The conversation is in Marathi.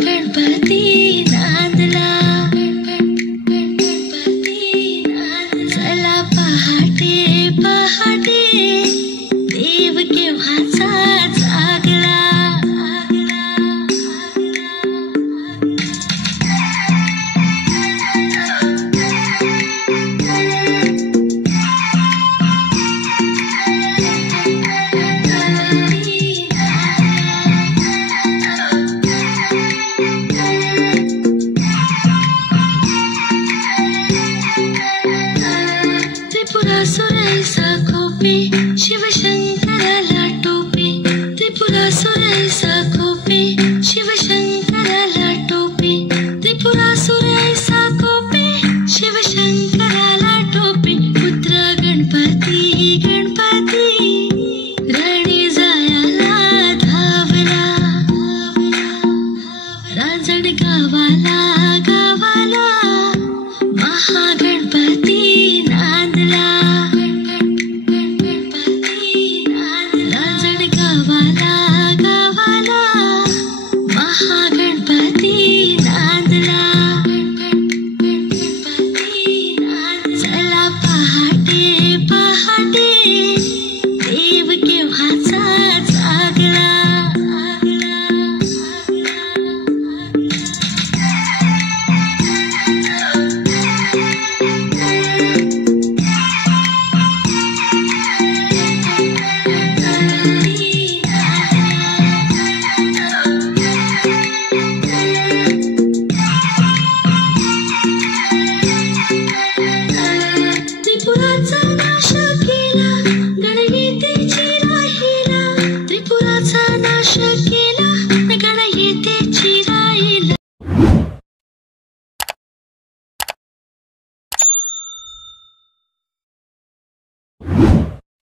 गणपती नांदला, चला पहाटे पहाटे देव केव्हाचा जागला. त्रिपुरासुराईचा खोपे शिवशंकराला टोपे, त्रिपुरासुराईचा खोपे शिवशंकराला टोपे, त्रिपुरासुराईचा खोपे शिवशंकराला टोपे. पुत्र गणपती गणपती राणी जायाला धावला, राजड गावाला